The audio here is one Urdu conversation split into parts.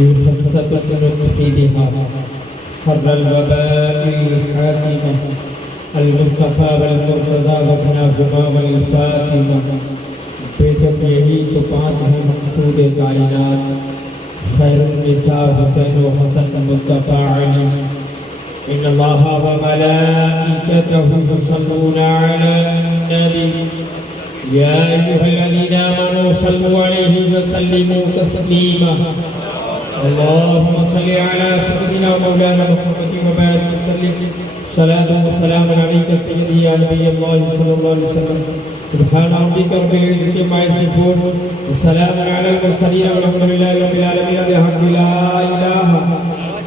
خمسة نقصدها حر الوباء الحاكمة المصطفى والمرتضى وابنهما والفاطمة۔ بے شک یہی تو پانچ ہیں مقصود کائنات، خیر النساء حسین و حسن مصطفیٰ علی۔ ان اللہ و ملائکتہ یصلون علی النبی یا ایھا الذین آمنوا صلوا علیہ وسلموا تسلیما۔ اللهم صل على سيدنا ومولانا محمد وبارك وسلم صلاة وسلام عليك سيدي يا نبي الله صلى الله عليه وسلم۔ سبحان ربك رب العزة عما يصفون وسلام على المرسلين والحمد لله رب العالمين بحق لا إله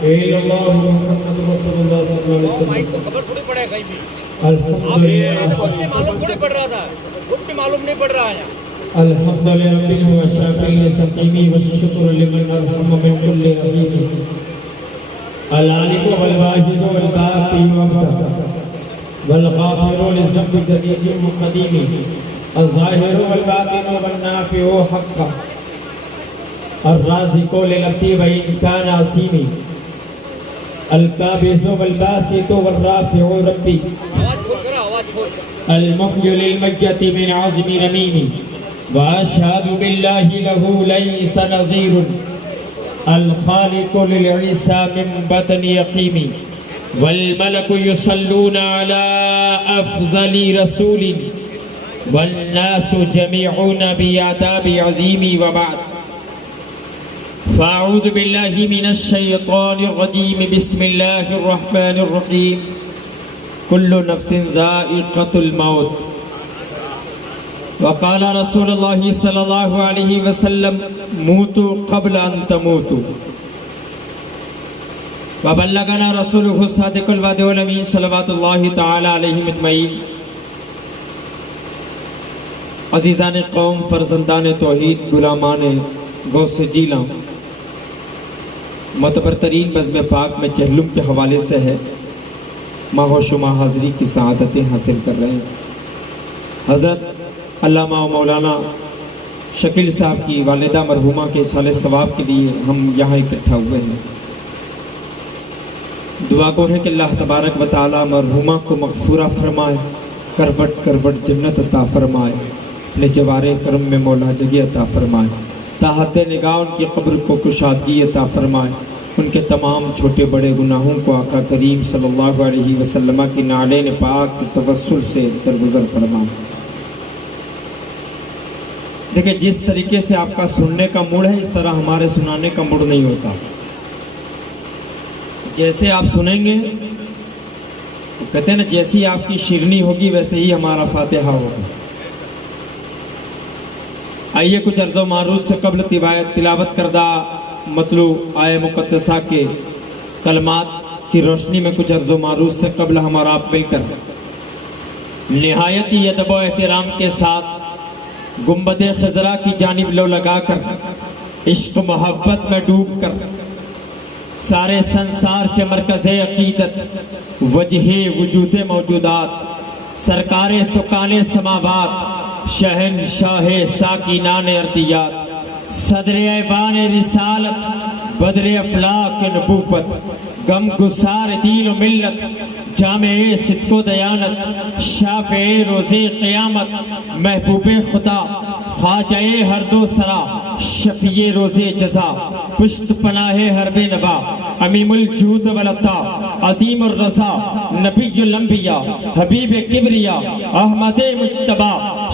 إلا الله محمد رسول الله صلى الله عليه وسلم۔ خبر تھوڑی پڑے گئی بھی الحمدللہ معلوم تھوڑی پڑ رہا تھا، خود بھی معلوم نہیں پڑ رہا ہے۔ الحمد لله والشافع لسقيمي والشكر لمن أرحم من كل رحيم العالم والواجد والباقي وابدا والغافر للذنب جديد وقديم الظاهر والباطن والنافع حقا الرازق للأبد وإن كان عصيم القابض والباسط والرافع ربي المحيي للمجة من عظم رميم وأشهد بالله له ليس نظير الخالق للعيسى من بطن يقيم والملك يصلون على أفضل رسول والناس جميعون بآداب عظيم وبعد فأعوذ بالله من الشيطان الرجيم بسم الله الرحمن الرحيم كل نفس ذائقة الموت وقال رسول الله صلى الله عليه وسلم موتوا قبل أن تموتوا وبلغنا رسوله الصادق الوعد والأمين صلوات الله تعالى عليه أجمعين۔ عزیزان قوم، فرزندان توحید، غلامان غوث جیلاں، معتبر ترین بزم پاک میں چہلم کے حوالے سے ہے، ماہ و شما حاضری کی سعادتیں حاصل کر رہے ہیں۔ حضرت علامہ و مولانا شکیل صاحب کی والدہ مرحومہ کے صالح ثواب کے لیے ہم یہاں اکٹھا ہوئے ہیں۔ دعا گو ہے کہ اللہ تبارک و تعالی مرحومہ کو مغفورہ فرمائے، کروٹ کروٹ جنت عطا فرمائے، اپنے جوار کرم میں مولا جگہ عطا فرمائے، تحت نگاہ ان کی قبر کو کشادگی عطا فرمائے، ان کے تمام چھوٹے بڑے گناہوں کو آقا کریم صلی اللہ علیہ وسلم کی نالین پاک کے توسل سے درگزر فرمائے۔ دیکھیں، جس طریقے سے آپ کا سننے کا موڈ ہے اس طرح ہمارے سنانے کا موڈ نہیں ہوتا۔ جیسے آپ سنیں گے کہتے ہیں نا، جیسی آپ کی شیرنی ہوگی ویسے ہی ہمارا فاتحہ ہوگا۔ آئیے کچھ عرض و معروض سے قبل تلاوت کردہ مطلوع آیہ مقدسہ کے کلمات کی روشنی میں کچھ عرض و معروض سے قبل ہمارا آپ مل کر نہایت ہی ادب و احترام کے ساتھ گنبد خضرا کی جانب لو لگا کر عشق محبت میں ڈوب کر سارے سنسار کے مرکز عقیدت وجہ وجود موجودات سرکار سکان سماوات شہنشاہ ساکینان ارضیات صدر ایوان رسالت، بدر افلاک نبوت، غم گسار دین و ملت، جامع صدق و دیانت، شافع روز قیامت، محبوب خدا، خواجہ ہر دو سرا، شفیع روز جزا، پشت پناہ حرب نبا، امیم الجود والعطا، عظیم الرضا، نبی الانبیاء، حبیب کبریا، احمد مجتبی،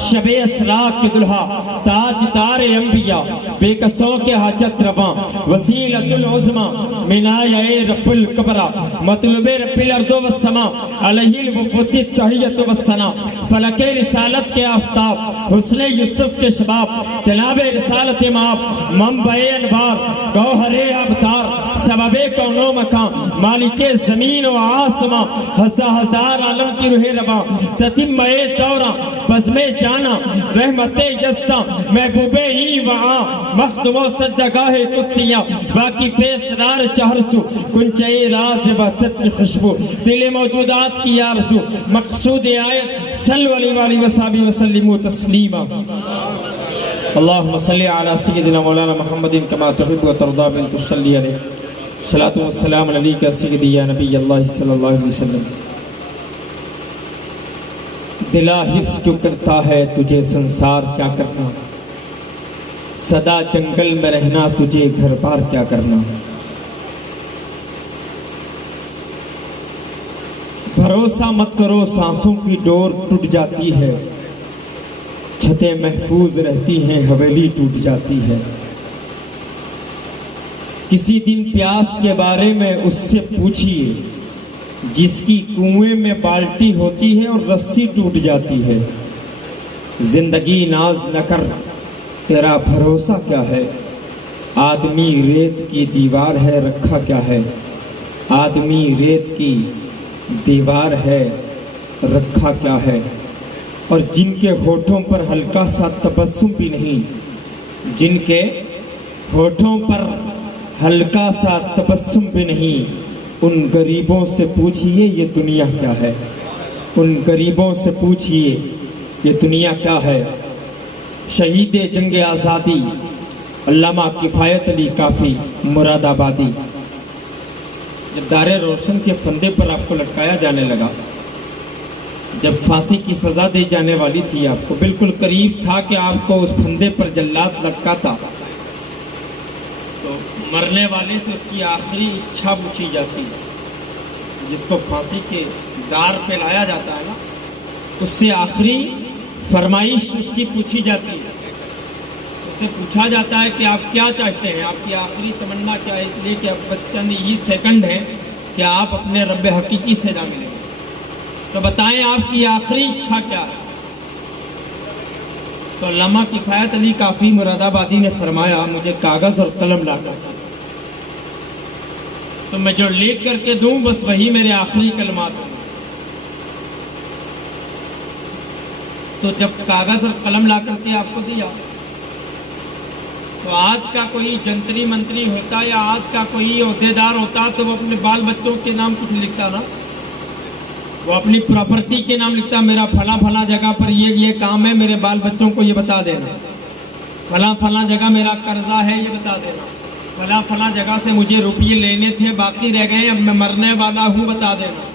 شب اسراء کے دلہا، تاجدار انبیاء، بے کسوں کے حاجت رواں، وسیلۃ العظمی، منایہ رب الکبرى، مطلب رب الارض والسماء، علیہ الوفود التحیۃ والثناء، فلک رسالت کے آفتاب، حسن یوسف کے شباب، جناب رسالت مآب، منبع انوار، گوہر ابتار، سبب کون و مکان، مالک زمین و آسمان، ہزار عالم کی روح رواں، تتمہ دورہ، بزم جانا، رحمت یزداں، محبوب ہی وعاں، مخدوم و سجدگاہ قدسیاں، واقف اسرار چہرسو، کنچے راز وحدت کی خوشبو، دل موجودات کی آرزو، مقصود آیت صلو علیہ وآلہ وصحبہ وسلم تسلیما۔ اللہم صلی علی سیدنا مولانا محمد کما تحب و ترضا بن تصلی علیہ، صلاۃ و السلام علیکہ سیدی یا نبی اللہ صلی اللہ علیہ وسلم۔ دلا حفظ کیوں کرتا ہے تجھے سنسار کیا کرنا، صدا جنگل میں رہنا تجھے گھر بار کیا کرنا، بھروسہ مت کرو سانسوں کی ڈور ٹوٹ جاتی ہے، چھتیں محفوظ رہتی ہیں حویلی ٹوٹ جاتی ہے، کسی دن پیاس کے بارے میں اس سے پوچھئے جس کی کنویں میں بالٹی ہوتی ہے اور رسی ٹوٹ جاتی ہے، زندگی ناز نہ کر تیرا بھروسہ کیا ہے، آدمی ریت کی دیوار ہے رکھا کیا ہے، آدمی ریت کی دیوار ہے رکھا کیا ہے، اور جن کے ہونٹوں پر ہلکا سا تبسم بھی نہیں، جن کے ہونٹوں پر ہلکا سا تبسم بھی نہیں، ان غریبوں سے پوچھئے یہ دنیا کیا ہے، ان غریبوں سے پوچھئے یہ دنیا کیا ہے۔ شہید جنگ آزادی علامہ کفایت علی کافی مراد آبادی، جب دار روشن کے فندے پر آپ کو لٹکایا جانے لگا، جب پھانسی کی سزا دی جانے والی تھی، آپ کو بالکل قریب تھا کہ آپ کو اس پھندے پر جلاد لٹکاتا، تو مرنے والے سے اس کی آخری اچھا پوچھی جاتی ہے، جس کو پھانسی کے دار پہ لایا جاتا ہے نا، اس سے آخری فرمائش اس کی پوچھی جاتی ہے، اس سے پوچھا جاتا ہے کہ آپ کیا چاہتے ہیں، آپ کی آخری تمنا کیا ہے، اس لیے کہ اب چند ہی سیکنڈ ہیں کہ آپ اپنے رب حقیقی سے جا ملیں، تو بتائیں آپ کی آخری اچھا کیا ہے۔ تو علامہ کفایت علی کافی مراد آبادی نے فرمایا مجھے کاغذ اور قلم لا کر، تو میں جو لکھ کر کے دوں بس وہی میرے آخری کلمات ہوں۔ تو جب کاغذ اور قلم لا کر کے آپ کو دیا، تو آج کا کوئی جنتری منتری ہوتا یا آج کا کوئی عہدیدار ہوتا تو وہ اپنے بال بچوں کے نام کچھ لکھتا نا، وہ اپنی پراپرٹی کے نام لکھتا، میرا فلاں فلاں جگہ پر یہ کام ہے، میرے بال بچوں کو یہ بتا دینا، فلاں فلاں جگہ میرا قرضہ ہے یہ بتا دینا، فلاں فلاں جگہ سے مجھے روپیے لینے تھے باقی رہ گئے اب میں مرنے والا ہوں بتا دینا،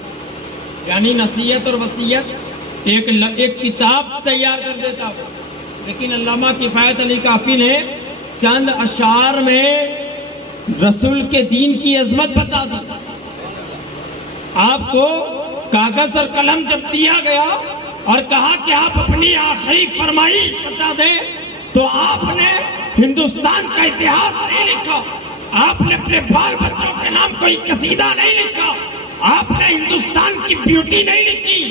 یعنی نصیحت اور وصیت ایک کتاب تیار کر دیتا وہ۔ لیکن علامہ کفایت علی کافی نے چند اشعار میں رسول کے دین کی عظمت بتا دی۔ آپ کو کاغذ اور قلم جب دیا گیا اور کہا کہ آپ اپنی آخری فرمائش بتا دیں، تو آپ نے ہندوستان کا اتہاس نہیں لکھا، آپ نے اپنے بال بچوں کے نام کوئی قصیدہ نہیں لکھا، آپ نے ہندوستان کی بیوٹی نہیں لکھی،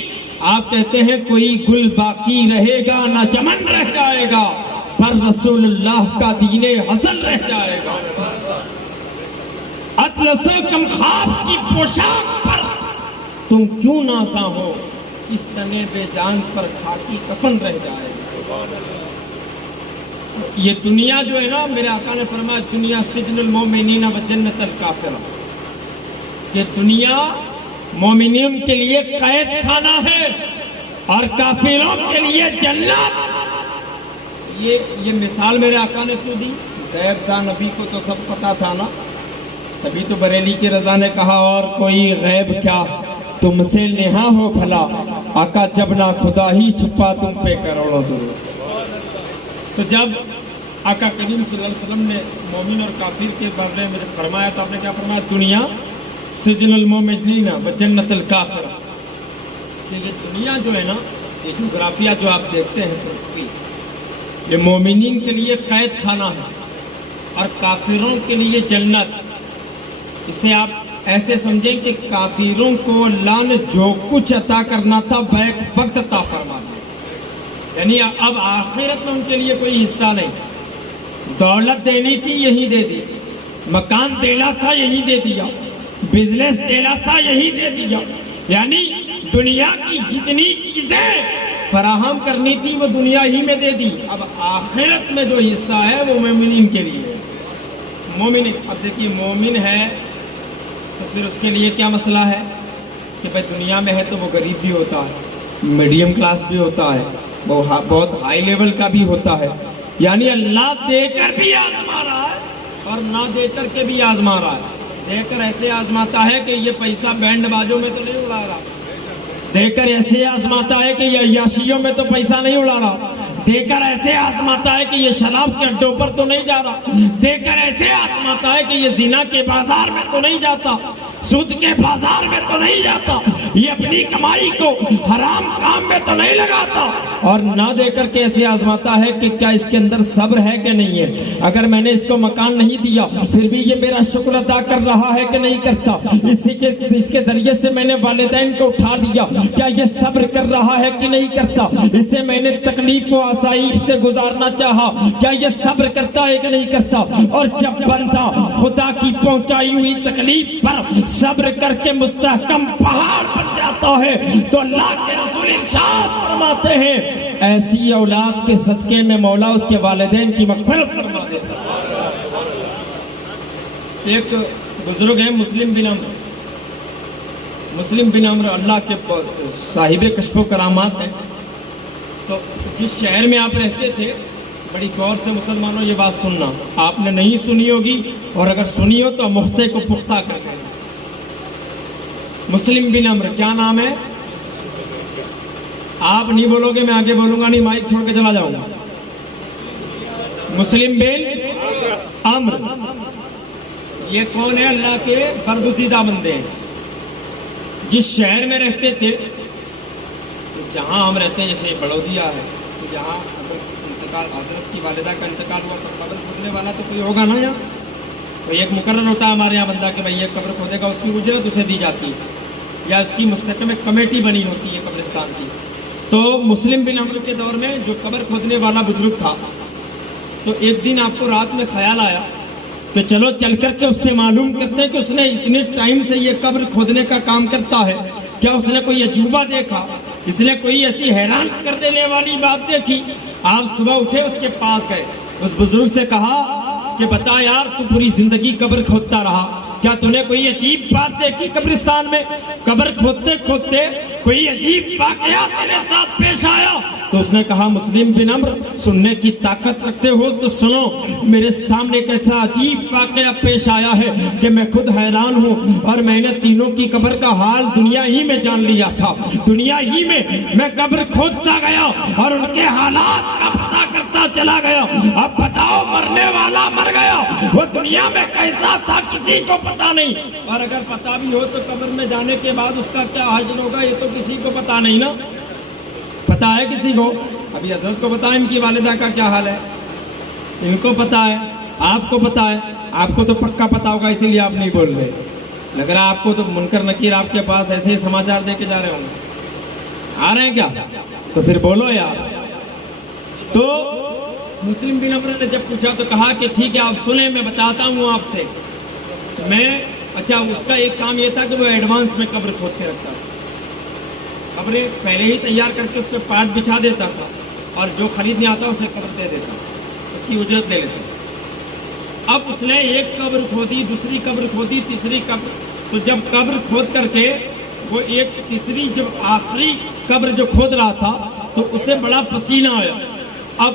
آپ کہتے ہیں کوئی گل باقی رہے گا نہ چمن رہ جائے گا، پر رسول اللہ کا دین حسن رہ جائے گا۔ اطلس و کم خواب کی پوشاک پر تم کیوں نازاں ہو، اس تنے بے جان پر خاکی کفن رہ جائے گا۔ یہ دنیا جو ہے نا، میرے آقا نے فرمایا دنیا سجن المومنین و جنت الکافرہ، یہ دنیا مومنین کے لیے قید خانہ ہے اور کافروں کے لیے جنت۔ یہ مثال میرے آقا نے کیوں دی؟ غیب کا نبی کو تو سب پتا تھا نا، تبھی تو بریلی کی رضا نے کہا اور کوئی غیب کیا تم سے نہا ہو بھلا، آقا جب نہ خدا ہی چھپا تم پہ کروڑوں درود۔ تو جب آقا کریم صلی اللہ علیہ وسلم نے مومن اور کافر کے بارے میں فرمایا تو آپ نے کیا فرمایا؟ دنیا سجن المومنین و جنت الکافر، کہ یہ دنیا جو ہے نا، یہ جغرافیہ جو آپ دیکھتے ہیں پرتھوی، یہ مومنین کے لیے قید خانہ ہے اور کافروں کے لیے جنت۔ اسے آپ ایسے سمجھیں کہ کافروں کو اللہ نے جو کچھ عطا کرنا تھا بیک وقت عطا فرما دیا، یعنی اب آخرت میں ان کے لیے کوئی حصہ نہیں۔ دولت دینی تھی یہی دے دی، مکان دینا تھا یہی دے دیا، بزنس دینا تھا یہی دے دیا، یعنی دنیا کی جتنی چیزیں فراہم کرنی تھی وہ دنیا ہی میں دے دی۔ اب آخرت میں جو حصہ ہے وہ مومنین کے لیے ہے۔ مومن، اب دیکھیے مومن ہے تو پھر اس کے لیے کیا مسئلہ ہے کہ بھائی دنیا میں ہے تو وہ غریب بھی ہوتا ہے، میڈیم کلاس بھی ہوتا ہے، وہ بہت ہائی لیول کا بھی ہوتا ہے، یعنی اللہ دے کر بھی آزما رہا ہے اور نہ دے کر کے بھی آزما رہا ہے۔ دے کر ایسے آزماتا ہے کہ یہ پیسہ بینڈ بازوں میں تو نہیں اڑا رہا، دے کر ایسے آزماتا ہے کہ یہ عیاشیوں میں تو پیسہ نہیں اڑا رہا، دے کر ایسے آزماتا ہے کہ یہ شراب کے اڈوں پر تو نہیں جا رہا، دے کر ایسے آزماتا ہے کہ یہ زنا کے بازار میں تو نہیں جاتا، سود کے بازار میں تو نہیں جاتا، یہ اپنی کمائی کو حرام کام میں تو نہیں لگاتا، اور نہ دے کر کے ایسے آزماتا ہے کہ کیا اس کے اندر صبر ہے کہ نہیں ہے۔ اگر میں نے اس کو مکان نہیں دیا پھر بھی یہ میرا شکر ادا کر رہا ہے کہ نہیں کرتا، اس کے ذریعے سے میں نے والدین کو اٹھا لیا، کیا یہ صبر کر رہا ہے کہ نہیں کرتا، اس سے میں نے تکلیف و آسائب سے گزارنا چاہا، کیا یہ صبر کرتا ہے کہ نہیں کرتا۔ اور جب بندہ خدا کی پہنچائی ہوئی تکلیف پر صبر کر کے مستحکم پہاڑ بن جاتا ہے تو اللہ کے رسول ارشاد فرماتے ہیں ایسی اولاد کے صدقے میں مولا اس کے والدین کی مغفرت فرما دیتا ہے۔ ایک بزرگ ہیں مسلم بن عمرو، مسلم بن عمرو اللہ کے صاحب کشف و کرامات ہیں۔ تو جس شہر میں آپ رہتے تھے، بڑی غور سے مسلمانوں یہ بات سننا، آپ نے نہیں سنی ہوگی اور اگر سنی ہو تو مختے کو پختہ کر دیں۔ مسلم بن عمرو کیا نام ہے؟ آپ نہیں بولو گے میں آگے بولوں گا نہیں، مائک چھوڑ کے چلا جاؤں گا۔ مسلم بن عمرو یہ کون ہے؟ اللہ کے برگزیدہ بندے ہیں۔ جس شہر میں رہتے تھے، جہاں ہم رہتے ہیں، جیسے بڑودیا ہے، جہاں انتقال حضرت کی والدہ کا انتقال ہوا تو قبر کھودنے والا تو کوئی ہوگا نا یہاں، کوئی ایک مقرر ہوتا ہے ہمارے یہاں بندہ کہ بھائی یہ قبر کھودے گا، اس کی اجرت اسے دی جاتی ہے یا اس کی مستقل میں کمیٹی بنی ہوتی ہے قبرستان کی۔ تو مسلم بن عمرو کے دور میں جو قبر کھودنے والا بزرگ تھا، تو ایک دن آپ کو رات میں خیال آیا کہ چلو چل کر کے اس سے معلوم کرتے ہیں کہ اس نے اتنے ٹائم سے یہ قبر کھودنے کا کام کرتا ہے، کیا اس نے کوئی عجوبہ دیکھا، اس نے کوئی ایسی حیران کر دینے والی بات دیکھی۔ آپ صبح اٹھے، اس کے پاس گئے، اس بزرگ سے کہا کہ بتا یار تو پوری زندگی قبر کھودتا رہا، کیا تو نے کوئی عجیب بات دیکھی قبرستان میں؟ قبر کھودتے کھودتے کوئی عجیب واقعہ تیرے ساتھ پیش آیا؟ تو اس نے کہا مسلم بن عمرو سننے کی طاقت رکھتے ہو تو سنو، میرے سامنے ایک ایسا عجیب واقعہ پیش آیا ہے کہ میں خود حیران ہوں، اور میں نے تینوں کی قبر کا حال دنیا ہی میں جان لیا تھا، دنیا ہی میں قبر کھودتا گیا اور ان کے حالات کا پتہ کرتا چلا گیا۔ اب بتاؤ مرنے والا مر گیا، وہ دنیا میں کیسا تھا کسی کو پتہ نہیں، اور اگر پتہ بھی ہو تو قبر میں جانے کے بعد اس کا کیا حشر ہوگا یہ تو کسی کو پتہ نہیں نا، پتہ ہے کسی کو؟ ابھی حضرت کو پتہ ہے ان کی والدہ کا کیا حال ہے، ان کو پتہ ہے، آپ کو پتہ ہے، آپ کو تو پکا پتہ ہوگا اسی لیے آپ نہیں بول رہے، لگ رہا ہے آپ کو تو منکر نکیر آپ کے پاس ایسے ہی سماچار دے کے جا رہے ہوں گے، آ رہے ہیں کیا؟ تو پھر بولو یار۔ تو مسلم بن عمرو نے جب پوچھا تو کہا کہ ٹھیک ہے آپ سنیں، میں بتاتا ہوں آپ سے، میں اچھا اس کا ایک کام یہ تھا کہ وہ ایڈوانس میں قبر کھود کے رکھتا تھا، قبریں پہلے ہی تیار کر کے اس پہ پاٹ بچھا دیتا تھا اور جو خریدنے آتا اسے قبر دے دیتا، اس کی اجرت لے لیتا۔ اب اس نے ایک قبر کھودی، دوسری قبر کھودی، تیسری قبر، تو جب قبر کھود کر کے وہ ایک تیسری جب آخری قبر جو کھود رہا تھا تو اسے بڑا پسینہ آیا۔ اب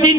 3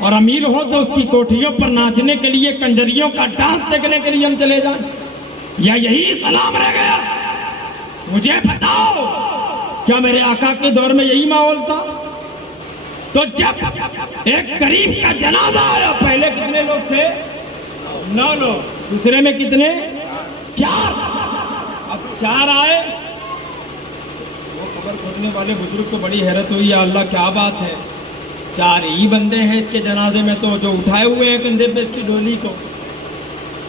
اور امیر ہو تو اس کی کوٹھیوں پر ناچنے کے لیے کنجریوں کا ڈانس دیکھنے کے لیے ہم چلے جائیں؟ یا یہی اسلام رہ گیا؟ مجھے بتاؤ، کیا میرے آقا کے دور میں یہی ماحول تھا؟ تو جب ایک غریب کا جنازہ آیا، پہلے کتنے لوگ تھے؟ 9 لوگ، دوسرے میں کتنے؟ 4۔ اب 4 آئے، وہ قبر کھودنے والے بزرگ کو بڑی حیرت ہوئی، یا اللہ کیا بات ہے، 4 ہی بندے ہیں اس کے جنازے میں، تو جو اٹھائے ہوئے ہیں کندھے پہ اس کی ڈولی کو۔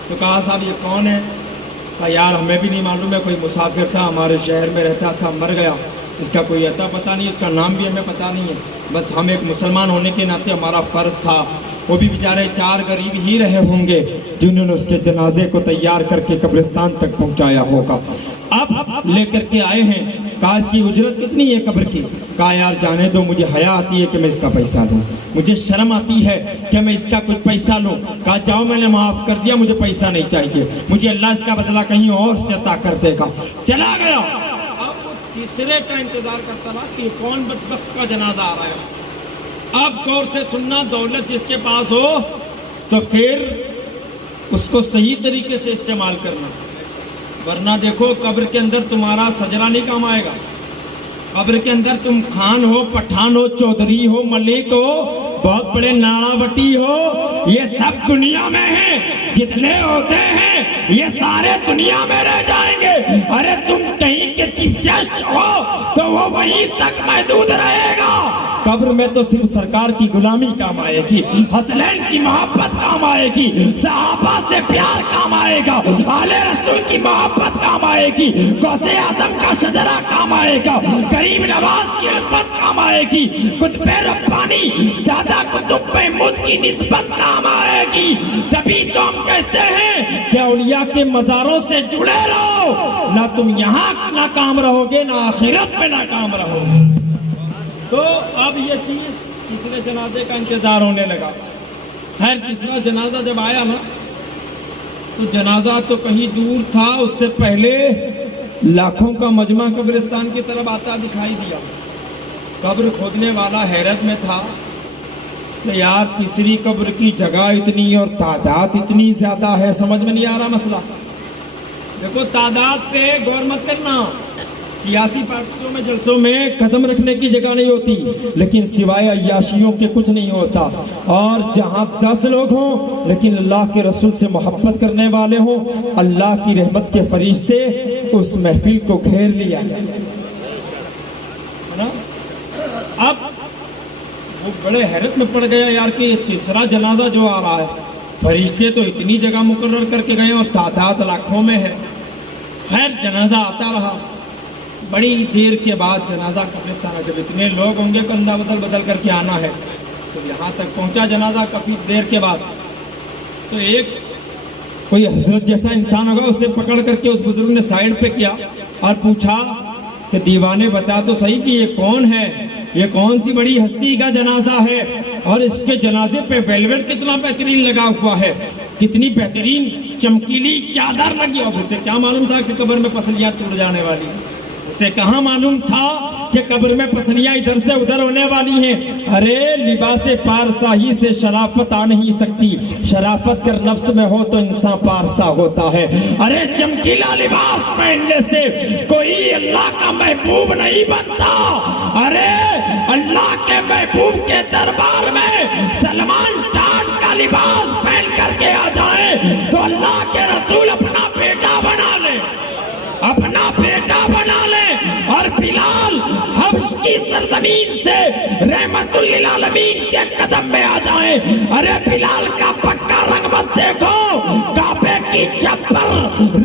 تو کہا صاحب یہ کون ہے؟ کہا یار ہمیں بھی نہیں معلوم ہے، کوئی مسافر تھا ہمارے شہر میں رہتا تھا، مر گیا، اس کا کوئی عطا پتہ نہیں، اس کا نام بھی ہمیں پتہ نہیں ہے، بس ہم ایک مسلمان ہونے کے ناطے ہمارا فرض تھا۔ وہ بھی بیچارے 4 غریب ہی رہے ہوں گے جنہوں نے اس کے جنازے کو تیار کر کے قبرستان تک پہنچایا ہوگا۔ اب لے کر کے آئے ہیں، کہا اس کی اجرت کتنی ہے قبر کی؟ کہا یار جانے دو، مجھے حیا آتی ہے کہ میں اس کا پیسہ دوں، مجھے شرم آتی ہے کہ میں اس کا کچھ پیسہ لوں۔ کہا جاؤ میں نے معاف کر دیا، مجھے پیسہ نہیں چاہیے، مجھے اللہ اس کا بدلہ کہیں اور سے عطا کر دے گا۔ چلا گیا۔ اب وہ تیسرے کا انتظار کرتا رہا کہ کون بدبخت کا جنازہ آ رہا ہے۔ اب غور سے سننا، دولت جس کے پاس ہو تو پھر اس کو صحیح طریقے سے استعمال کرنا، ورنہ دیکھو قبر کے اندر تمہارا سجرہ نہیں کام آئے گا۔ قبر کے اندر تم خان ہو، پٹھان ہو، چودھری ہو، ملک ہو، بہت بڑے نانا وٹی ہو، یہ سب دنیا میں ہیں، جتنے ہوتے ہیں یہ سارے دنیا میں رہ جائیں گے۔ ارے تم کہیں کے چیف جسٹ ہو تو وہ وہیں تک محدود رہے گا۔ قبر میں تو صرف سرکار کی غلامی کام آئے گی، حسنین کی محبت کام آئے گی، صحابہ سے پیار کام آئے گا، آل رسول کی محبت کام آئے گی، غوث اعظم کا شجرہ کام آئے گا، غریب نواز کی الفت کام آئے گی، قطب ربانی دادا قطب محمود کی نسبت کام آئے گی۔ تبھی تو ہم کہتے ہیں کہ اولیاء کے مزاروں سے جڑے رہو، نہ تم یہاں ناکام رہو گے نہ آخرت میں ناکام رہو گے۔ تو اب یہ چیز تیسرے جنازے کا انتظار ہونے لگا۔ خیر تیسرا جنازہ جب آیا نا تو جنازہ تو کہیں دور تھا، اس سے پہلے لاکھوں کا مجمع قبرستان کی طرف آتا دکھائی دیا۔ قبر کھودنے والا حیرت میں تھا کہ یار تیسری قبر کی جگہ اتنی اور تعداد اتنی زیادہ ہے، سمجھ میں نہیں آ رہا مسئلہ۔ دیکھو تعداد پہ غور مت کرنا، سیاسی پارٹیوں میں جلسوں میں قدم رکھنے کی جگہ نہیں ہوتی، لیکن سوائے عیاشیوں کے کچھ نہیں ہوتا۔ اور جہاں 10 لوگ ہوں لیکن اللہ کے رسول سے محبت کرنے والے ہوں، اللہ کی رحمت کے فرشتے اس محفل کو گھیر لیا ہے نا۔ اب وہ بڑے حیرت میں پڑ گیا یار کہ تیسرا جنازہ جو آ رہا ہے، فرشتے تو اتنی جگہ مقرر کر کے گئے اور تعداد لاکھوں میں ہے۔ خیر جنازہ آتا رہا، بڑی دیر کے بعد جنازہ قبرستان، جب اتنے لوگ ہوں گے کندھا بدل کر کے آنا ہے، تو یہاں تک پہنچا جنازہ کافی دیر کے بعد۔ تو ایک کوئی حضرت جیسا انسان ہوگا، اسے پکڑ کر کے اس بزرگ نے سائیڈ پہ کیا اور پوچھا کہ دیوانے بتا تو صحیح کہ یہ کون ہے، یہ کون سی بڑی ہستی کا جنازہ ہے، اور اس کے جنازے پہ ویلویٹ کتنا بہترین لگا ہوا ہے، کتنی بہترین چمکیلی چادر لگی۔ اب اسے کیا معلوم تھا کہ قبر میں پسلیاں ٹوٹ جانے والی ہیں؟ اسے کہاں معلوم تھا کہ قبر میں پسلیاں ادھر سے ادھر ہونے والی ہیں؟ ارے لباس پارسا ہی سے شرافت آ نہیں سکتی، شرافت کر نفس میں ہو تو انسان پارسا ہوتا ہے۔ ارے چمکیلا لباس پہننے سے کوئی اللہ کا محبوب نہیں بنتا۔ ارے اللہ کے محبوب کے دربار میں سلمان ٹاٹ کا لباس پہن کر کے آ جائے تو اللہ کے رسول اپنا بیٹا بنا لے، اپنا بیٹا بنا لے، اور بلال حبش کی سرزمین سے رحمت للعالمین کے قدم میں آ جائیں۔ ارے بلال کا پکا رنگ مت دیکھو، کعبے کی چھت پر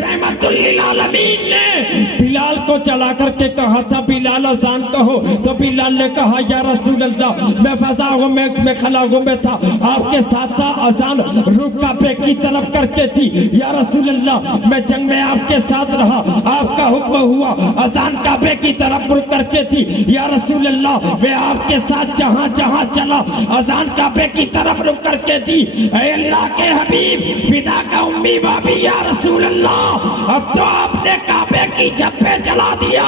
رحمت للعالمین نے بلال کو چلا کر کے کہا تھا بلال اذان کہو، تو بلال نے کہا یا رسول اللہ میں فضاؤں میں خلاؤں میں تھا، آپ کے ساتھ تھا، اذان رخ کعبے کی طرف کر کے تھی، یا رسول اللہ میں جنگ میں آپ کے ساتھ رہا، آپ کا حکم ہوا، اذان کعبے کی طرف رخ کر کے تھی، یا رسول اللہ میں آپ کے ساتھ جہاں جہاں چلا اذان کعبے کی طرف رخ کر کے تھی۔ اے اللہ کے حبیب فدا کا امی بابی یا رسول اللہ، اب تو آپ نے کعبے کی چھت پہ چلا دیا،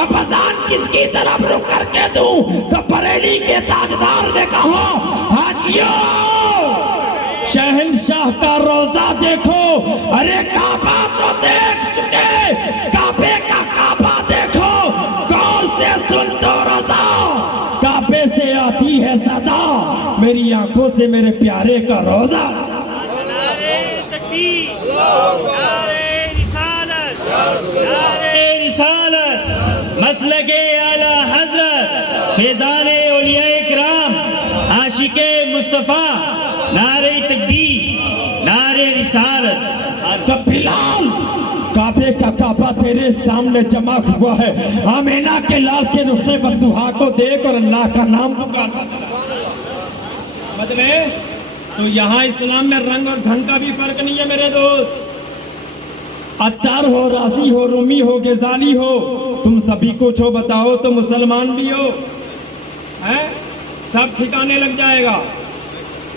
اب اذان کس کی طرف رخ کر کے دوں؟ تو بریلی کے تاجدار نے کہا حاجی بھائیو شہنشاہ کا روزہ دیکھو، ارے کعبہ تو دیکھ چکے، کعبے کا کعبہ دیکھو، غور سے سن تو روزہ، کعبے سے آتی ہے صدا، میری آنکھوں سے میرے پیارے کا روزہ۔ نعرہ تکبیر، نعرہ رسالت، نعرہ رسالت، مسلک اعلی حضرت، فیضان اولیاء اکرام، عاشق مصطفیٰ، نعرہ تکبیر، نعرہ رسالت۔ تو بلال کعبے کا کعبہ تیرے سامنے جمع ہوا ہے، آمینہ کے لال کے رخ والضحیٰ کو دیکھ اور اللہ کا نام پکار۔ مطلب تو یہاں اسلام میں رنگ اور ڈھنگ کا بھی فرق نہیں ہے میرے دوست، عطار ہو، رازی ہو، رومی ہو، غزالی ہو، تم سبھی کچھ ہو، بتاؤ تو مسلمان بھی ہو، سب ٹھکانے لگ جائے گا۔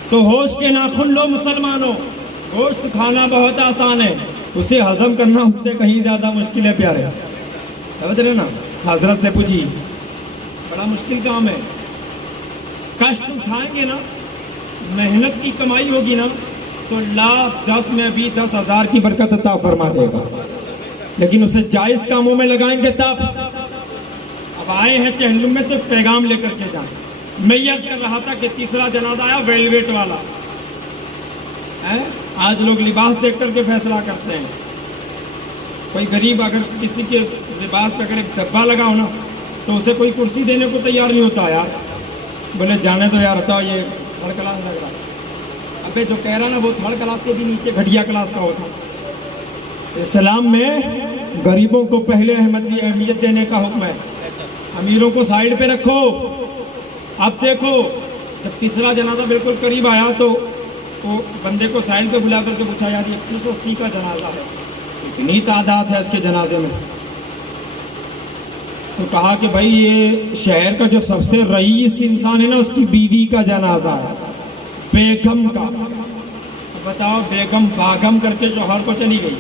تو ہوش کے ناخن لو مسلمانوں، گوشت کھانا بہت آسان ہے، اسے ہضم کرنا اس سے کہیں زیادہ مشکل ہے پیارے، سمجھ رہے نا؟ حضرت سے پوچھی، بڑا مشکل کام ہے، کشٹ اٹھائیں گے نا، محنت کی کمائی ہوگی نا تو لاکھ 10 میں بھی 10,000 کی برکت عطا فرما دے گا، لیکن اسے جائز کاموں میں لگائیں گے تب۔ اب آئے ہیں چہلم میں تو پیغام لے کر کے جائیں۔ میں یہ کر رہا تھا کہ تیسرا جنازہ آیا ویلویٹ والا، آج لوگ لباس دیکھ کر کے فیصلہ کرتے ہیں، کوئی غریب اگر کسی کے لباس پہ اگر ایک ڈبہ لگا ہو نا تو اسے کوئی کرسی دینے کو تیار نہیں ہوتا یار، بولے جانے دو یار، ہوتا یہ تھرڈ کلاس لگ رہا ہے، ابے جو کہہ رہا نا وہ تھرڈ کلاس سے بھی نیچے گھٹیا کلاس کا ہوتا۔ اسلام میں غریبوں کو پہلے اہمیت دینے کا حکم ہے، امیروں کو سائیڈ پہ رکھو۔ اب دیکھو جب تیسرا جنازہ بالکل قریب آیا تو وہ بندے کو سائیڈ پہ بلا کر کے پوچھا، یار یہ 3180 کا جنازہ ہے، اتنی تعداد ہے اس کے جنازے میں، تو کہا کہ بھائی یہ شہر کا جو سب سے رئیس انسان ہے نا اس کی بیوی کا جنازہ ہے، بیگم کا۔ بتاؤ بیگم باغم کر کے شوہر کو چلی گئی،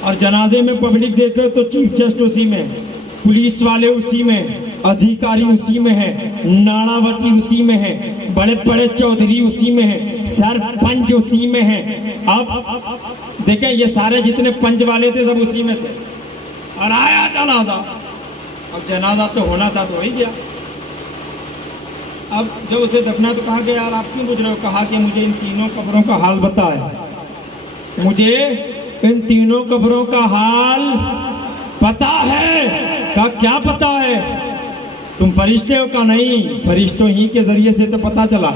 اور جنازے میں پبلک دیکھے تو چیف جسٹس اسی میں، پولیس والے اسی میں، ادھیکاری اسی میں ہیں، ناڑا وٹی اسی میں ہیں، بڑے بڑے چودھری اسی میں ہیں، سرپنچ اسی میں ہیں۔ اب دیکھیں یہ سارے جتنے پنچ والے تھے سب اسی میں تھے، اور آیا جنازہ، اب جنازہ تو ہونا تھا تو ہو ہی گیا۔ اب جب اسے دفنا تو کہا کہ یار آپ کیوں پوچھ رہے ہو؟ کہا کہ مجھے ان تینوں قبروں کا حال بتائے، مجھے ان تینوں قبروں کا حال پتا ہے۔ کہا کیا پتا ہے؟ تم فرشتے ہو؟ کہا نہیں، فرشتوں ہی کے ذریعے سے تو پتا چلا،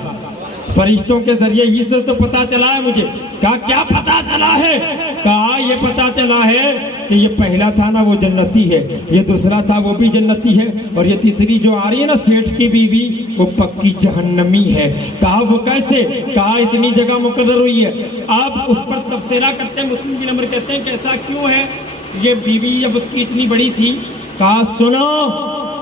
فرشتوں کے ذریعے ہی سے تو پتا چلا ہے مجھے۔ کہا کیا پتا چلا ہے؟ کہا یہ پتا چلا ہے کہ یہ پہلا تھا نا وہ جنتی ہے، یہ دوسرا تھا وہ بھی جنتی ہے، اور یہ تیسری جو آ رہی ہے نا سیٹھ کی بیوی وہ پکی جہنمی ہے۔ کہا وہ کیسے؟ کہا اتنی جگہ مقرر ہوئی ہے۔ اب اس پر تبصرہ کرتے ہیں، مسلم کی نمبر کہتے ہیں کہ ایسا کیوں ہے، یہ بیوی جب اس کی اتنی بڑی تھی، کہا سنو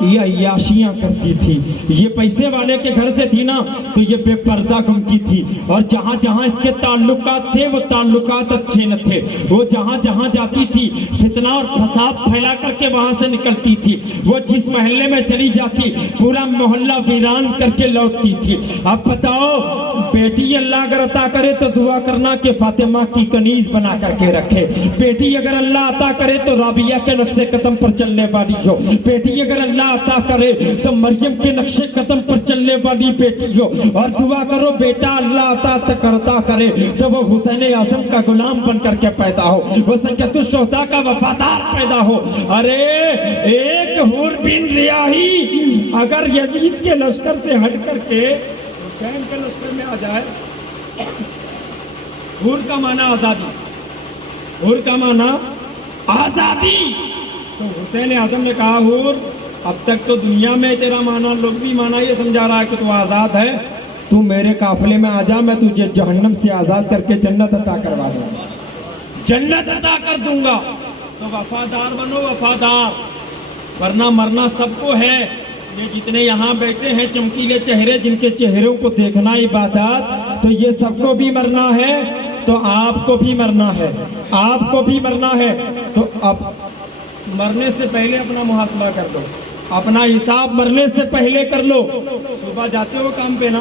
یہ عیاشیاں کرتی تھی، یہ پیسے والے کے گھر سے تھی نا تو یہ بے پردہ گھومتی تھی، اور جہاں جہاں اس کے تعلقات تھے وہ تعلقات اچھے نہ تھے، وہ جہاں جہاں جاتی تھی فتنہ اور فساد پھیلا کر کے وہاں سے نکلتی تھی، وہ جس محلے میں چلی جاتی پورا محلہ ویران کر کے لوٹتی تھی۔ اب بتاؤ بیٹی اللہ اگر عطا کرے تو دعا کرنا کہ فاطمہ کی کنیز بنا کر کے رکھے، بیٹی اگر اللہ عطا کرے تو رابعہ کے نقش قدم پر چلنے والی ہو، بیٹی اگر اللہ عطا کرے تو مریم کے نقش قدم پر چلنے والی بیٹی ہو، اور دعا کرو بیٹا اللہ عطا کرتا کرے تو وہ حسین اعظم کا غلام بن کر کے پیدا ہو، وہ سکت الشہداء کا وفادار پیدا ہو۔ ارے ایک حور بن ریاحی اگر یزید کے لشکر سے ہٹ کر کے حسین کے لشکر میں آ جائے، حور کا معنی آزادی، حور کا معنی آزادی، تو حسین اعظم نے کہا حور اب تک تو دنیا میں تیرا معنی لوگ بھی معنی یہ سمجھا رہا ہے کہ تو آزاد ہے، تو میرے قافلے میں آ جا، میں تجھے جہنم سے آزاد کر کے جنت عطا کروا دوں گا، جنت عطا کر دوں گا۔ تو وفادار بنو وفادار، ورنہ مرنا سب کو ہے۔ یہ جتنے یہاں بیٹھے ہیں چمکیلے چہرے، جن کے چہروں کو دیکھنا عبادات، تو یہ سب کو بھی مرنا ہے، تو آپ کو بھی مرنا ہے، آپ کو بھی مرنا ہے۔ تو اب مرنے سے پہلے اپنا محاسبہ کر دو، اپنا حساب مرنے سے پہلے کر لو۔ صبح جاتے ہو کام پہ نا،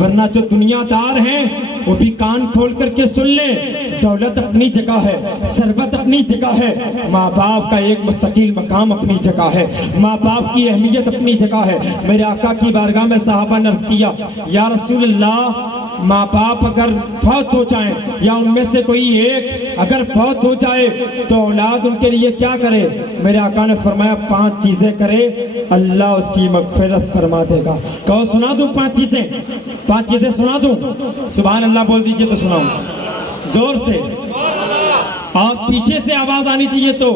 ورنہ جو دنیا دار ہیں وہ بھی کان کھول کر کے سن لیں، دولت اپنی جگہ ہے، ثروت اپنی جگہ ہے، ماں باپ کا ایک مستقل مقام اپنی جگہ ہے، ماں باپ کی اہمیت اپنی جگہ ہے۔ میرے آقا کی بارگاہ میں صحابہ نے عرض کیا، یا رسول اللہ ماں باپ اگر فوت ہو جائیں یا ان میں سے کوئی ایک اگر فوت ہو جائے تو اولاد ان کے لیے کیا کرے؟ میرے آقا نے فرمایا 5 چیزیں کرے، اللہ اس کی مغفرت فرما دے گا۔ کہو سنا دوں 5 چیزیں؟ 5 چیزیں سنا دوں؟ سبحان اللہ بول دیجئے تو سناؤں زور سے، اور پیچھے سے آواز آنی چاہیے تو۔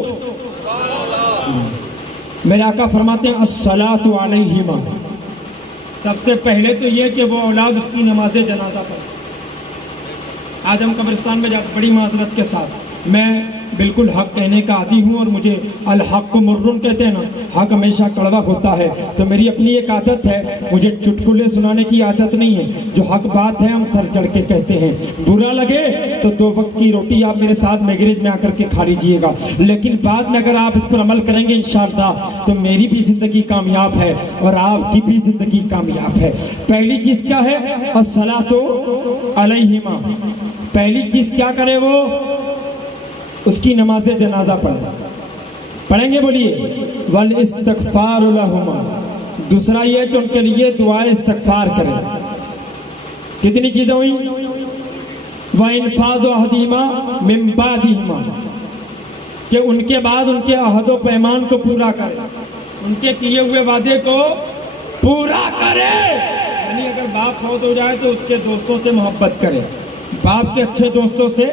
میرے آقا فرماتے ہیں الصلاۃ علیہما، سب سے پہلے تو یہ کہ وہ اولاد اس کی نماز جنازہ پڑھے۔ آج ہم قبرستان میں جاتے، بڑی معذرت کے ساتھ، میں بالکل حق کہنے کا عادی ہوں، اور مجھے الحق مرن کہتے ہیں نا، حق ہمیشہ کڑوا ہوتا ہے، تو میری اپنی ایک عادت ہے، مجھے چٹکلے سنانے کی عادت نہیں ہے، جو حق بات ہے ہم سر چڑھ کے کہتے ہیں، برا لگے تو 2 وقت کی روٹی آپ میرے ساتھ میگریج میں آ کر کے کھا لیجئے گا، لیکن بعد میں اگر آپ اس پر عمل کریں گے انشاءاللہ تو میری بھی زندگی کامیاب ہے اور آپ کی بھی زندگی کامیاب ہے۔ پہلی چیز کیا ہے؟ الصلاۃ علیہما، پہلی چیز کیا کرے وہ؟ اس کی نماز جنازہ پڑھیں گے، بولیے والاستغفار لہما، دوسرا یہ کہ ان کے لیے دعائے استغفار کریں۔ کتنی چیزیں ہوئی؟ وَإِنْفَاذُ أَحَدِهِمَا مِنْ بَعْدِهِمَا، کہ ان کے بعد ان کے عہد و پیمان کو پورا کرے، ان کے کیے ہوئے وعدے کو پورا کرے۔ یعنی اگر باپ فوت ہو جائے تو اس کے دوستوں سے محبت کرے، باپ کے اچھے دوستوں سے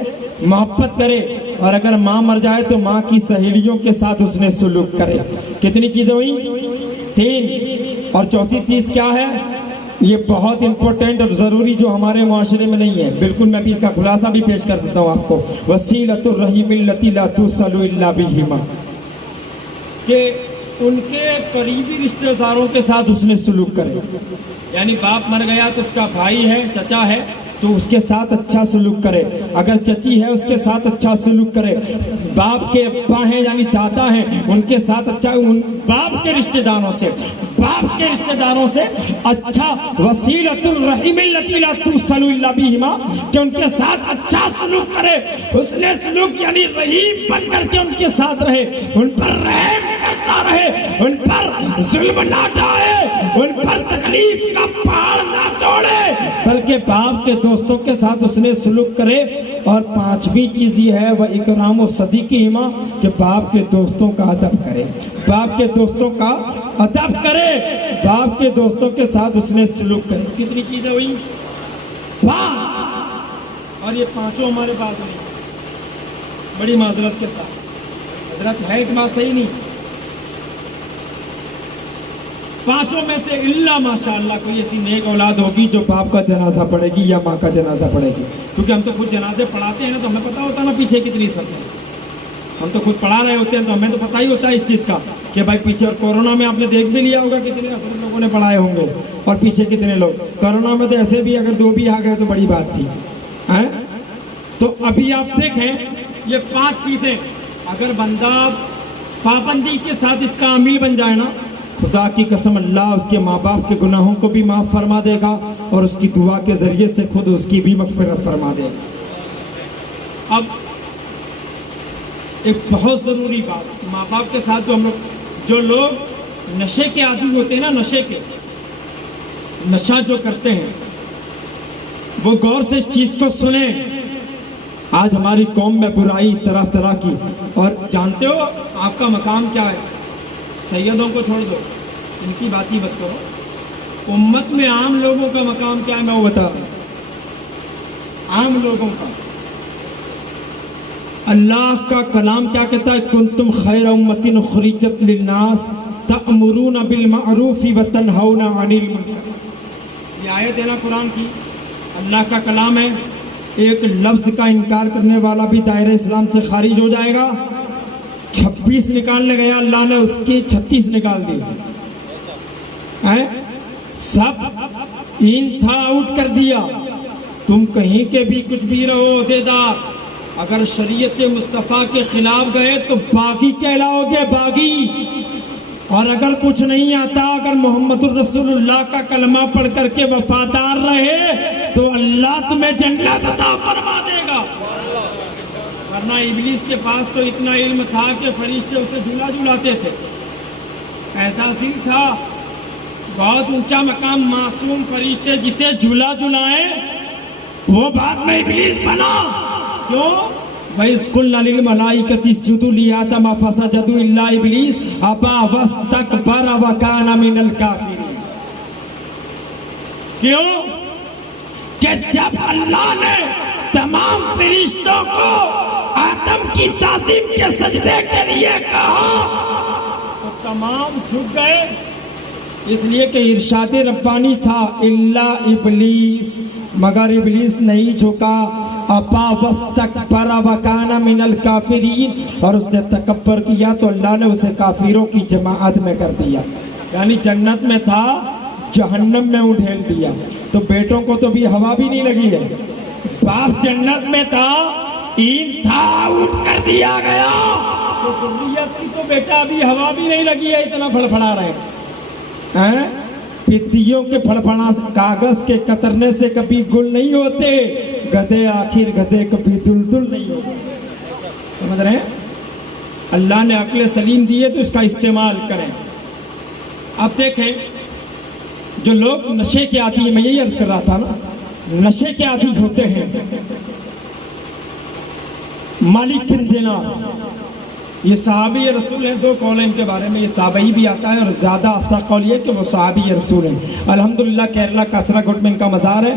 محبت کرے، اور اگر ماں مر جائے تو ماں کی سہیلیوں کے ساتھ اس نے سلوک کرے۔ کتنی چیزیں ہوئی؟ 3۔ اور چوتھی چیز کیا ہے؟ یہ بہت امپورٹنٹ اور ضروری جو ہمارے معاشرے میں نہیں ہے، بالکل میں بھی اس کا خلاصہ بھی پیش کر دیتا ہوں آپ کو، وسیلۃ الرحیم التی لا توصل الا بہما، کہ ان کے قریبی رشتہ داروں کے ساتھ اس نے سلوک کرے۔ یعنی باپ مر گیا تو اس کا بھائی ہے، چچا ہے، تو اس کے ساتھ اچھا سلوک کرے، اگر چچی ہے اس کے ساتھ اچھا سلوک کرے، باپ کے ابا ہیں یعنی دادا ہیں ان کے ساتھ اچھا، باپ کے رشتہ داروں سے اچھا، وسیلۃ الرحیم التی لا توصل الا بہما، کہ ان کے ساتھ اچھا سلوک کرے، حسن سلوک یعنی رحیم بن کر کے ان کے ساتھ رہے، ان پر رحم کرتا رہے، ان پر ظلم نہ ڈھائے، ان پر تکلیف کا پہاڑ نہ توڑے، بلکہ باپ کے دوستوں کے ساتھ اس نے سلوک کرے۔ اور 5ویں چیز یہ ہے وَإِكْرَامُ صَدِيقِهِمَا، کہ باپ کے دوستوں کا ادب کرے، باپ کے دوستوں کا ادب کرے، باپ کے دوستوں کے ساتھ اس نے سلوک کرے۔ کتنی چیزیں ہوئی؟ 5۔ اور یہ 5 ہمارے پاس نہیں، بڑی معذرت کے ساتھ، حضرت ہے ایک بات صحیح نہیں، 5 میں سے اللہ ماشاءاللہ کوئی ایسی نیک اولاد ہوگی جو باپ کا جنازہ پڑھے گی یا ماں کا جنازہ پڑھے گی، کیونکہ ہم تو خود جنازے پڑھاتے ہیں نا، تو ہمیں پتہ ہوتا ہے نا پیچھے کتنی سب ہے، ہم تو خود پڑھا رہے ہوتے ہیں تو ہمیں تو پتہ ہی ہوتا ہے اس چیز کا کہ بھائی پیچھے، اور کورونا میں آپ نے دیکھ بھی لیا ہوگا کتنے لوگوں نے پڑھائے ہوں گے، اور پیچھے کتنے لوگ، کورونا میں تو ایسے بھی اگر 2 بھی آ گئے تو بڑی بات تھی۔ تو ابھی آپ دیکھیں یہ 5 چیزیں اگر بندہ پابندی کے ساتھ اس کا عامل بن جائے نا، خدا کی قسم اللہ اس کے ماں باپ کے گناہوں کو بھی معاف فرما دے گا، اور اس کی دعا کے ذریعے سے خود اس کی بھی مغفرت فرما دے گا۔ اب ایک بہت ضروری بات، ماں باپ کے ساتھ جو لوگ نشے کے عادی ہوتے ہیں نا، نشہ جو کرتے ہیں، وہ غور سے اس چیز کو سنیں۔ آج ہماری قوم میں برائی طرح طرح کی، اور جانتے ہو آپ کا مقام کیا ہے؟ سیدوں کو چھوڑ دو، ان کی بات ہی مت کرو، امت میں عام لوگوں کا مقام کیا ہے میں وہ بتا رہا ہوں۔ عام لوگوں کا اللہ کا کلام کیا کہتا ہے؟ کنتم خیر امۃ اخرجت للناس تأمرون بالمعروف وتنہون عن المنکر۔ یہ آیت ہے نا قرآن کی، اللہ کا کلام ہے، ایک لفظ کا انکار کرنے والا بھی دائرہ اسلام سے خارج ہو جائے گا۔ 26 نکالنے گیا اللہ نے اس کی 36 نکال دی، سب ان تھا آؤٹ کر دیا۔ تم کہیں کے بھی کچھ بھی رہو عہدیدار، اگر شریعت مصطفیٰ کے خلاف گئے تو باغی کہلاؤ گے، باغی۔ اور اگر کچھ نہیں آتا، اگر محمد الرسول اللہ کا کلمہ پڑھ کر کے وفادار رہے تو اللہ تمہیں جنت عطا فرما دے گا۔ ورنہ ابلیس کے پاس تو اتنا علم تھا کہ فرشتے اسے جھولا جھولاتے تھے، ایسا سیر تھا، بہت اونچا مقام، معصوم فرشتے جسے جھولا جھلائیں وہ بعد میں ابلیس بنا۔ کیوں؟ وَإِذْ قُلْنَا لِلْمَلَائِكَةِ اسْجُدُوا لِآدَمَ فَسَجَدُوا إِلَّا إِبْلِيسَ أَبَىٰ وَاسْتَكْبَرَ وَكَانَ مِنَ الْكَافِرِينَ۔ کیوں؟ کہ جب اللہ نے تمام فرشتوں کو آدم کی تعظیم کے سجدے کے لیے کہا تو تمام جھک گئے، اس لیے کہ ارشاد ربانی تھا الا ابلیس، مگر ابلیس نہیں جھکا، ابا واستکبر وکان من الکافرین، اور اس نے تکبر کیا تو اللہ نے اسے کافروں کی جماعت میں کر دیا۔ یعنی جنت میں تھا، جہنم میں اٹھیل دیا۔ تو بیٹوں کو تو بھی ہوا بھی نہیں لگی ہے، باپ جنت میں تھا، این تھا، اٹھ کر دیا گیا، تو ذریت کی تو بیٹا ابھی ہوا بھی نہیں لگی ہے، اتنا پھڑپھڑا رہے ہیں۔ پتیوں کے پھڑپھڑا، کاغذ کے کترنے سے کبھی گل نہیں ہوتے، گدھے آخر گدھے کبھی دلدل نہیں ہوتے۔ سمجھ رہے ہیں؟ اللہ نے عقل سلیم دی ہے تو اس کا استعمال کریں۔ اب دیکھیں جو لوگ نشے کے عادی، میں یہی عرض کر رہا تھا نا، نشے کے عادی ہوتے ہیں، مالک بن دینار یہ صحابی رسول ہیں، دو قول ہیں ان کے بارے میں، یہ تابعی بھی آتا ہے اور زیادہ اصح قول یہ کہ وہ صحابی رسول ہیں۔ الحمدللہ کیرلا کاسرا گھٹ میں ان کا مزار ہے،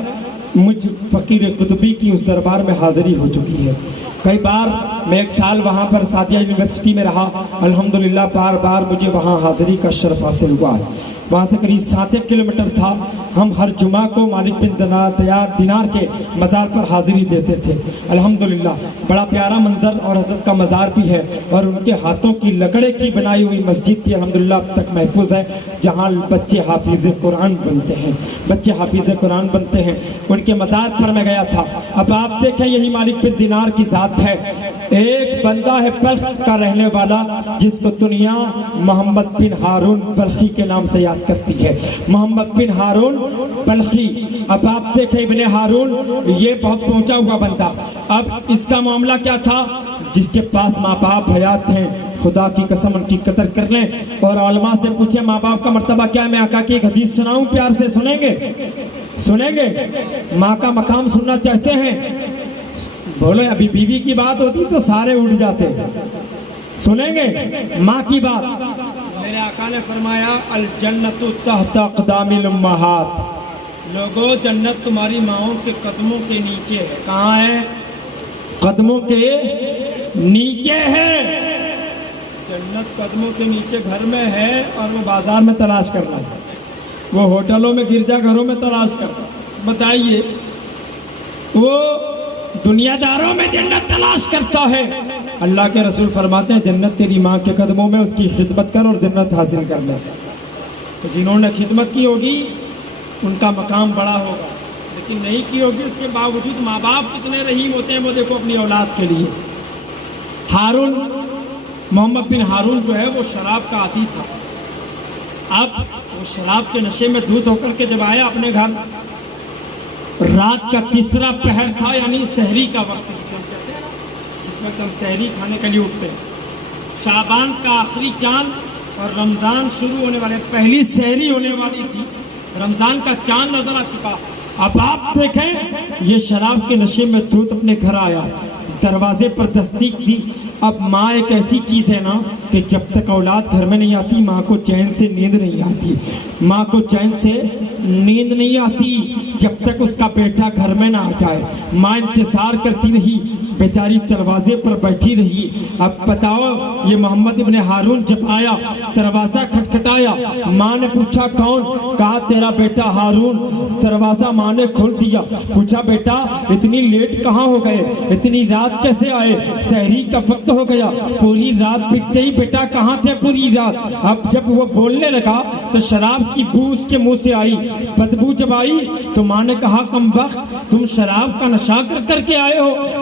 مجھ فقیر قطبی کی اس دربار میں حاضری ہو چکی ہے۔ کئی بار میں ایک سال وہاں پر سعدیہ یونیورسٹی میں رہا، الحمدللہ بار بار مجھے وہاں حاضری کا شرف حاصل ہوا۔ وہاں سے قریب 7 کلومیٹر تھا، ہم ہر جمعہ کو مالک بن دینار کے مزار پر حاضری دیتے تھے۔ الحمدللہ بڑا پیارا منظر اور حضرت کا مزار بھی ہے، اور ان کے ہاتھوں کی لکڑے کی بنائی ہوئی مسجد بھی الحمدللہ اب تک محفوظ ہے، جہاں بچے حافظ قرآن بنتے ہیں، بچے حافظ قرآن بنتے ہیں۔ ان کے مزار پر میں گیا تھا۔ اب آپ دیکھیں یہی مالک بن دینار کی ذات ہے۔ ایک بندہ ہے بلخ کا رہنے والا، جس کو دنیا محمد بن ہارون بلخی کے نام سے یاد کرتی ہے، محمد بن ہارون بلخی۔ اب آپ دیکھیں ابن ہارون، یہ بہت پہنچا ہوا بندہ۔ اب اس کا معاملہ کیا تھا؟ جس کے پاس ماں باپ حیات ہیں، خدا کی قسم ان کی قدر کر لیں، اور علماء سے پوچھیں ماں باپ کا مرتبہ کیا ہے۔ میں آقا کی ایک حدیث سناؤں، پیار سے سنیں گے؟ سنیں گے؟ ماں کا مقام سننا چاہتے ہیں؟ بولے ابھی بیوی کی بات ہوتی تو سارے اڑ جاتے۔ سنیں گے ماں کی بات؟ میرے آقا نے فرمایا الجنت تحت اقدام الامہات، لوگوں جنت تمہاری ماؤں کے قدموں کے نیچے ہے۔ کہاں ہے؟ قدموں کے نیچے ہے۔ جنت قدموں کے نیچے گھر میں ہے، اور وہ بازار میں تلاش کرنا ہے، وہ ہوٹلوں میں، گرجا گھروں میں تلاش کرنا۔ بتائیے وہ دنیا داروں میں جنت تلاش کرتا ہے۔ اللہ کے رسول فرماتے ہیں جنت تیری ماں کے قدموں میں، اس کی خدمت کر اور جنت حاصل کر لے۔ تو جنہوں نے خدمت کی ہوگی ان کا مقام بڑا ہوگا، لیکن نہیں کی ہوگی اس کے باوجود ماں باپ کتنے رحیم ہوتے ہیں، وہ دیکھو اپنی اولاد کے لیے۔ ہارون، محمد بن ہارون جو ہے وہ شراب کا عادی تھا۔ اب وہ شراب کے نشے میں دھوت ہو کر کے جب آیا اپنے گھر، رات کا تیسرا پہر تھا، یعنی سحری کا وقت جس وقت ہم سحری کھانے کے لیے اٹھتے ہیں، شعبان کا آخری چاند اور رمضان شروع ہونے والے، پہلی سحری ہونے والی تھی، رمضان کا چاند نظر آ چکا۔ اب آپ دیکھیں یہ شراب کے نشے میں دھوت اپنے گھر آیا، دروازے پر دستک دی۔ اب ماں ایک ایسی چیز ہے نا کہ جب تک اولاد گھر میں نہیں آتی ماں کو چین سے نیند نہیں آتی، ماں کو چین سے نیند نہیں آتی جب تک اس کا بیٹا گھر میں نہ آ جائے۔ ماں انتظار کرتی رہی، بیچاری دروازے پر بیٹھی رہی۔ اب بتاؤ یہ محمد ابن ہارون جب آیا، دروازہ کھٹکھٹایا، ماں نے پوچھا کون؟ کہا تیرا بیٹا ہارون۔ دروازہ ماں نے کھول دیا، پوچھا بیٹا اتنی لیٹ کہاں ہو گئے، اتنی رات کیسے آئے؟ سحری کا وقت ہو گیا، پوری رات بک گئی، بیٹا کہاں تھے پوری رات؟ اب جب وہ بولنے لگا تو شراب کی بو اس کے منہ سے آئی، بدبو جب آئی تو ماں نے کہا کم وقت تم شراب کا نشہ کر کے آئے ہو،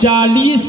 40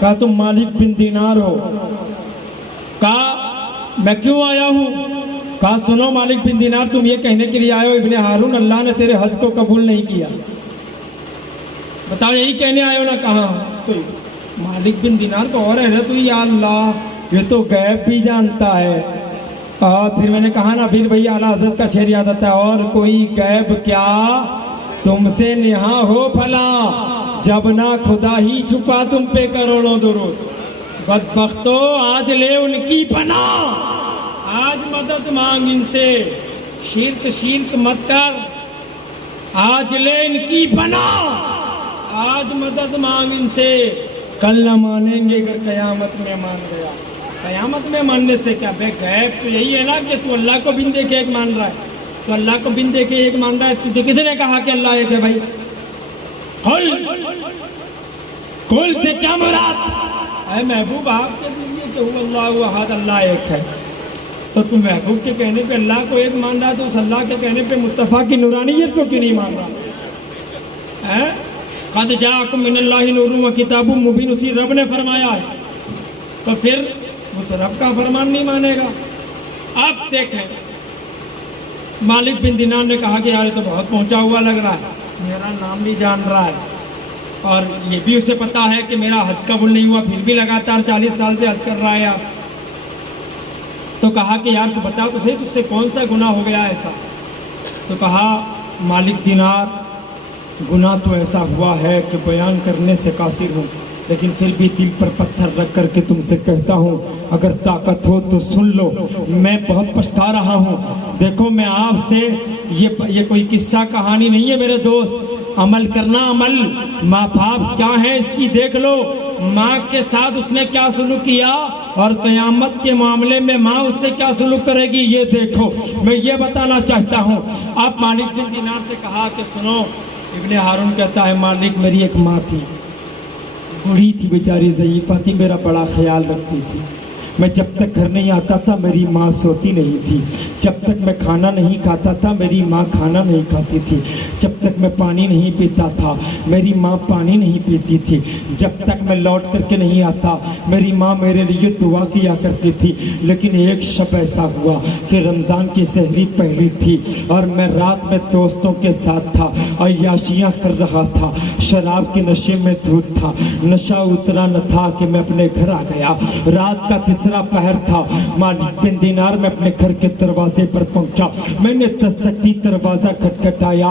کہا تم مالک بن دینار ہو؟ کہا میں کیوں آیا ہوں؟ کہا سنو مالک بن دینار، تم یہ کہنے کے لیے آئے ہو ابن ہارون اللہ نے تیرے حج کو قبول نہیں کیا، بتاؤ یہی کہنے آئے ہو نا؟ کہاں؟ تو مالک بن دینار کو اور ہے تو یا اللہ یہ تو غیب بھی جانتا ہے۔ اور پھر میں نے کہا نا، پھر وہی اعلیٰ حضرت کا شعر یاد آتا ہے، اور کوئی غیب کیا تم سے نہاں ہو بھلا، جب نہ خدا ہی چھپا تم پہ کروڑوں درود۔ بدبختو آج لے ان کی پناہ، آج مدد مانگ ان سے، شرک مت کر، آج لے ان کی پناہ، آج مدد مانگ ان سے، کل نہ مانیں گے اگر قیامت میں مان گیا۔ قیامت میں ماننے سے کیا بے؟ غیب تو یہی ہے نا کہ تو اللہ کو بن دیکھے ایک مان رہا ہے، تو اللہ کو بن دیکھے ایک مان رہا ہے، تو کسی نے کہا کہ اللہ ایک ہے بھائی؟ قل سے کیا مراد؟ اے محبوب آپ کے لیے کہ هو اللہ احد، اللہ ایک ہے، تو تم محبوب کے کہنے پہ اللہ کو ایک مان رہا ہے، تو اس اللہ کے کہنے پہ مصطفیٰ کی نورانیت کو کیوں نہیں مان رہا؟ قد جاءکم من اللہ نور و کتاب مبین، اسی رب نے فرمایا ہے، تو پھر اس رب کا فرمان نہیں مانے گا؟ اب دیکھیں مالک بن دینار نے کہا کہ یار یہ تو بہت پہنچا ہوا لگ رہا ہے، میرا نام بھی جان رہا ہے اور یہ بھی اسے پتا ہے کہ میرا حج قبول نہیں ہوا، پھر بھی لگاتار 40 سال سے حج کر رہا ہے آپ۔ تو کہا کہ یار تو بتا تو صحیح تجھ سے کون سا گناہ ہو گیا ایسا؟ تو کہا مالک دینار گناہ تو ایسا ہوا ہے کہ بیان کرنے سے قاصر ہوں، لیکن پھر بھی دل پر پتھر رکھ کر کے تم سے کہتا ہوں اگر طاقت ہو تو سن لو، میں بہت پچھتا رہا ہوں۔ دیکھو میں آپ سے یہ کوئی قصہ کہانی نہیں ہے میرے دوست، عمل کرنا عمل، ماں باپ کیا ہے اس کی دیکھ لو، ماں کے ساتھ اس نے کیا سلوک کیا اور قیامت کے معاملے میں ماں اس سے کیا سلوک کرے گی یہ دیکھو۔ میں یہ بتانا چاہتا ہوں۔ اب مالک بن دینار سے کہا کہ سنو، ابن ہارون کہتا ہے مالک میری ایک ماں تھی، بوڑھی تھی بیچاری، ضعیفہ تھی، میرا بڑا خیال رکھتی تھی، میں جب تک گھر نہیں آتا تھا میری ماں سوتی نہیں تھی، جب تک میں کھانا نہیں کھاتا تھا میری ماں کھانا نہیں کھاتی تھی، جب تک میں پانی نہیں پیتا تھا میری ماں پانی نہیں پیتی تھی، جب تک میں لوٹ کر کے نہیں آتا میری ماں میرے لیے دعا کیا کرتی تھی۔ لیکن ایک شب ایسا ہوا کہ رمضان کی سحری پہلی تھی اور میں رات میں دوستوں کے ساتھ تھا، عیاشیاں کر رہا تھا، شراب کے نشے میں دھوت تھا، نشہ اترا نہ تھا کہ میں اپنے گھر آ گیا۔ رات کا تیسرا پہر تھا، مالک بن دینار میں اپنے گھر کے دروازے پر پہنچا، میں نے دستک دی، دروازہ کھٹکھٹایا،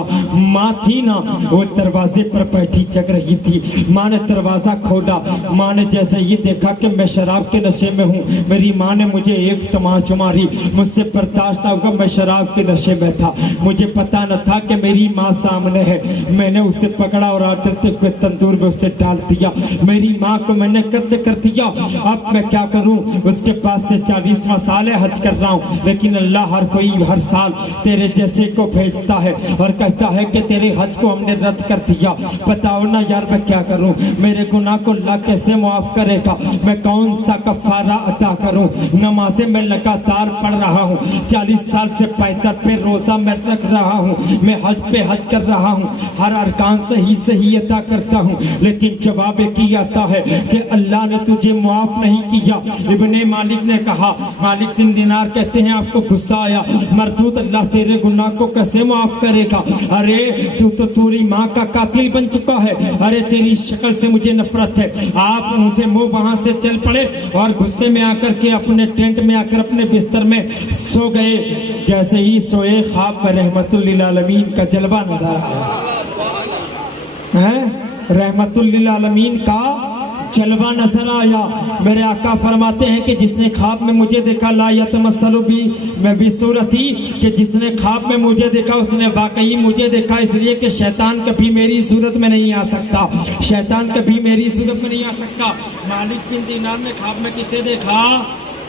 ماں تھی نا وہ دروازے پر بیٹھی جگ رہی تھی۔ ماں نے دروازہ کھولا، ماں نے جیسے یہ دیکھا کہ میں شراب کے نشے میں ہوں، میری ماں نے مجھے ایک تماچ ماری، مجھ سے برداشت نہ ہوا، میں شراب کے نشے میں تھا، مجھے پتا نہ تھا کہ میری ماں سامنے ہے، میں نے اسے پکڑا اور آٹتے ہوئے تندور میں اسے ڈال دیا، میری ماں کو میں نے قتل کر دیا۔ اب میں کیا کروں؟ اس کے پاس سے 40واں سال ہے حج کر رہا ہوں، لیکن اللہ ہر سال تیرے جیسے کو بھیجتا ہے اور کہتا ہے کہ تیرے حج کو ہم نے رد کر دیا، بتاؤ نا یار میں کیا کروں؟ میرے گناہ کو اللہ کیسے معاف کرے گا؟ میں کون سا کفارہ عطا کروں؟ نمازیں میں لگاتار پڑھ رہا ہوں، 40 سال سے پیتر پہ روزہ میں رکھ رہا ہوں، میں حج پہ حج کر رہا ہوں، ہر ارکان صحیح عطا کرتا ہوں، لیکن جواب کی آتا ہے کہ اللہ نے تجھے معاف نہیں کیا۔ ابن مالک نے کہا، مالک بن دینار کہتے ہیں آپ کو غصہ آیا، مردود اللہ تیرے گناہ کو کیسے معاف کرے گا؟ ارے تو تیری ماں کا قاتل بن چکا ہے، ارے تیری شکل سے مجھے نفرت ہے۔ آپ اونٹے منہ وہاں سے چل پڑے اور غصے میں آ کر کے اپنے ٹینٹ میں آ کر اپنے بستر میں سو گئے۔ جیسے ہی سوئے خواب میں رحمت للعالمین کا جلوہ نظر آیا، رحمت للعالمین کا جلوہ نظر آیا۔ میرے آقا فرماتے ہیں کہ جس نے خواب میں مجھے دیکھا لا یتمثل بی میں بھی صورتی، کہ جس نے خواب میں مجھے دیکھا اس نے واقعی مجھے دیکھا، اس لیے کہ شیطان کبھی میری صورت میں نہیں آ سکتا، شیطان کبھی میری صورت میں نہیں آ سکتا۔ مالک بن دینار نے خواب میں کسے دیکھا؟